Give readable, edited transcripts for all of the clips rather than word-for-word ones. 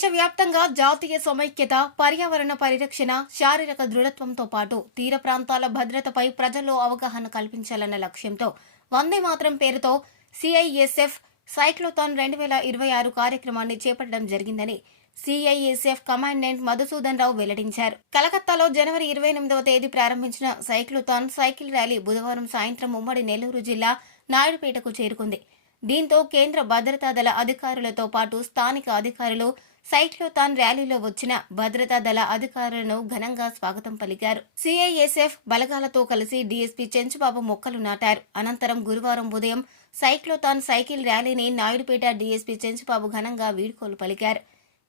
దేశవ్యాప్తంగా జాతీయ సమైక్యత, పర్యావరణ పరిరక్షణ, శారీరక దృఢత్వంతో పాటు తీర ప్రాంతాల భద్రతపై ప్రజల్లో అవగాహన కల్పించాలన్న లక్ష్యంతో వందే మాతరం పేరుతో సిఐఎస్ఎఫ్ సైక్లోథాన్ 2026 కార్యక్రమాన్ని చేపట్టడం జరిగిందని సిఐఎస్ఎఫ్ కమాండెంట్ మధుసూదన్ రావు వెల్లడించారు. కలకత్తాలో జనవరి 28వ తేదీ ప్రారంభించిన సైక్లోథాన్ సైకిల్ ర్యాలీ బుధవారం సాయంత్రం ఉమ్మడి నెల్లూరు జిల్లా నాయుడుపేటకు చేరుకుంది. దీంతో కేంద్ర భద్రతా దళ అధికారులతో పాటు స్థానిక అధికారులు సైక్లోథాన్ ర్యాలీలో వచ్చిన భద్రతా దళ అధికారులను ఘనంగా స్వాగతం పలికారు. సిఐఎస్ఎఫ్ బలగాలతో కలిసి డీఎస్పీ చెంచుబాబు మొక్కలు నాటారు. అనంతరం గురువారం ఉదయం సైక్లోథాన్ సైకిల్ ర్యాలీని నాయుడుపేట డీఎస్పీ చెంచుబాబు ఘనంగా వీడ్కోలు పలికారు.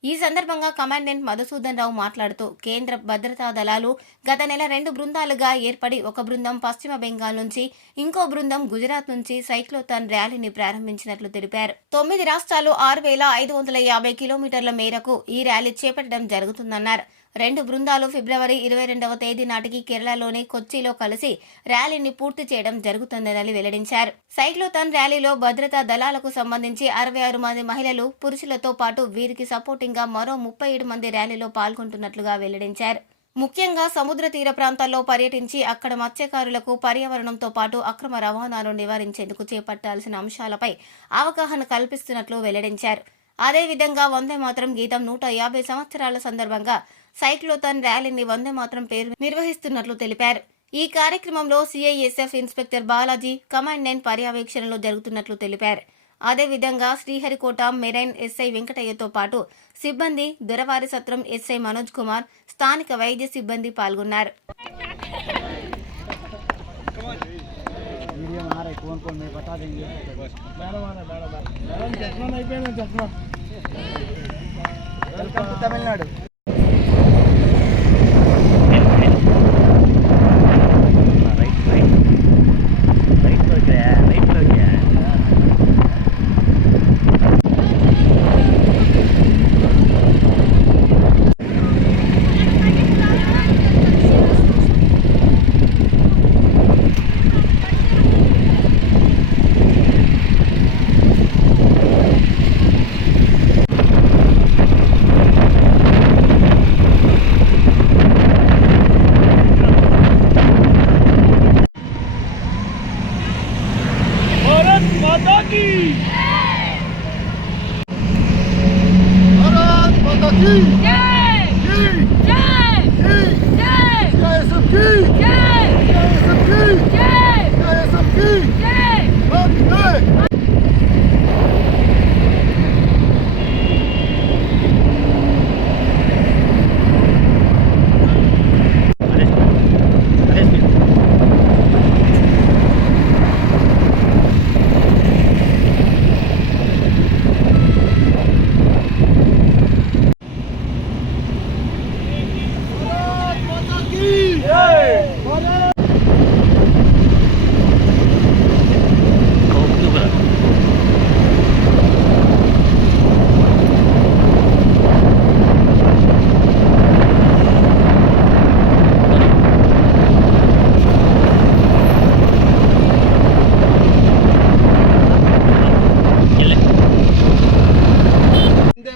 ఈ సందర్భంగా కమాండెంట్ మధుసూదన్ రావు మాట్లాడుతూ కేంద్ర భద్రతా దళాలు గత నెల 2 బృందాలుగా ఏర్పడి ఒక బృందం పశ్చిమ బెంగాల్ నుంచి, ఇంకో బృందం గుజరాత్ నుంచి సైక్లోథాన్ ర్యాలీని ప్రారంభించినట్లు తెలిపారు. 9 రాష్ట్రాలు 6,550 కిలోమీటర్ల మేరకు ఈ ర్యాలీ చేపట్టడం జరుగుతుందన్నారు. 2 బృందాలు ఫిబ్రవరి 22వ తేదీ నాటికి కేరళలోని కొచ్చిలో కలిసి ర్యాలీని పూర్తి చేయడం జరుగుతుందని వెల్లడించారు. సైక్లోథాన్ ర్యాలీలో భద్రతా దళాలకు సంబంధించి 66 మంది మహిళలు, పురుషులతో పాటు వీరికి సపోర్టింగ్ గా మరో 37 మంది ర్యాలీలో పాల్గొంటున్నట్లుగా వెల్లడించారు. ముఖ్యంగా సముద్ర తీర ప్రాంతాల్లో పర్యటించి అక్కడ మత్స్యకారులకు పర్యావరణంతో పాటు అక్రమ రవాణాను నివారించేందుకు చేపట్టాల్సిన అంశాలపై అవగాహన కల్పిస్తున్నట్లు వెల్లడించారు. అదేవిధంగా వందే మాతరం గీతం 150 సంవత్సరాల సందర్భంగా సైక్లోథాన్ ర్యాలీని వందే మాతరం పేరు నిర్వహిస్తున్నట్లు తెలిపారు. ఈ కార్యక్రమంలో సిఐఎస్ఎఫ్ ఇన్స్పెక్టర్ బాలాజీ కమాండెంట్ పర్యవేక్షణలో జరుగుతున్నట్లు తెలిపారు. అదేవిధంగా శ్రీహరికోట మెరైన్ ఎస్ఐ వెంకటయ్యతో పాటు సిబ్బంది, దొరవారి సత్రం ఎస్ఐ మనోజ్ కుమార్, స్థానిక వైద్య సిబ్బంది పాల్గొన్నారు. తమిళనాడు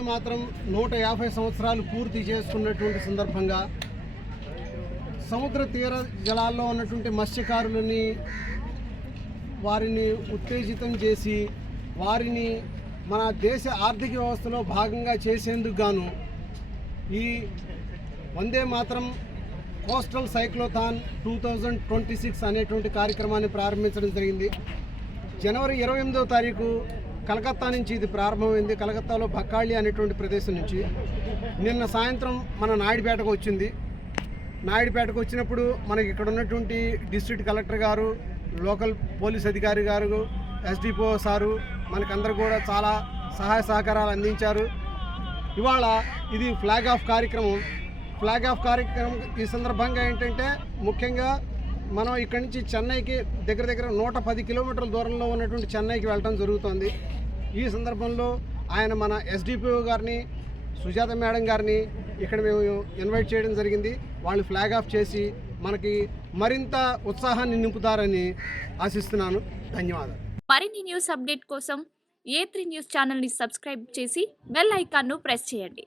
మాత్రం 150 సంవత్సరాలు పూర్తి చేసుకున్నటువంటి సందర్భంగా సముద్ర తీర జలాల్లో ఉన్నటువంటి మత్స్యకారులని వారిని ఉత్తేజితం చేసి వారిని మన దేశ ఆర్థిక వ్యవస్థలో భాగంగా చేసేందుకు గాను ఈ వందే మాతరం కోస్టల్ సైక్లోథాన్ 2026 అనేటువంటి కార్యక్రమాన్ని ప్రారంభించడం జరిగింది. జనవరి 28వ తారీఖు కలకత్తా నుంచి ఇది ప్రారంభమైంది. కలకత్తాలో బక్కాళి అనేటువంటి ప్రదేశం నుంచి నిన్న సాయంత్రం మన నాయుడుపేటకు వచ్చింది. నాయుడుపేటకు వచ్చినప్పుడు మనకి ఇక్కడ ఉన్నటువంటి డిస్ట్రిక్ట్ కలెక్టర్ గారు, లోకల్ పోలీస్ అధికారి గారు, ఎస్డిపో సారు మనకందరూ కూడా చాలా సహాయ సహకారాలు అందించారు. ఇవాళ ఇది ఫ్లాగ్ ఆఫ్ కార్యక్రమం. ఈ సందర్భంగా ఏంటంటే ముఖ్యంగా మనం ఇక్కడి నుంచి చెన్నైకి దగ్గర 110 కిలోమీటర్ల దూరంలో ఉన్నటువంటి చెన్నైకి వెళ్ళడం జరుగుతుంది. ఈ సందర్భంలో ఆయన మన ఎస్డిపిఓ గారిని, సుజాత మేడం గారిని ఇక్కడ మేము ఇన్వైట్ చేయడం జరిగింది. వాళ్ళు ఫ్లాగ్ ఆఫ్ చేసి మనకి మరింత ఉత్సాహాన్ని నింపుతారని ఆశిస్తున్నాను. ధన్యవాదాలు. మరిన్ని న్యూస్ అప్డేట్ కోసం A3 న్యూస్ ఛానల్ని సబ్స్క్రైబ్ చేసి బెల్ ఐకాన్ను ప్రెస్ చేయండి.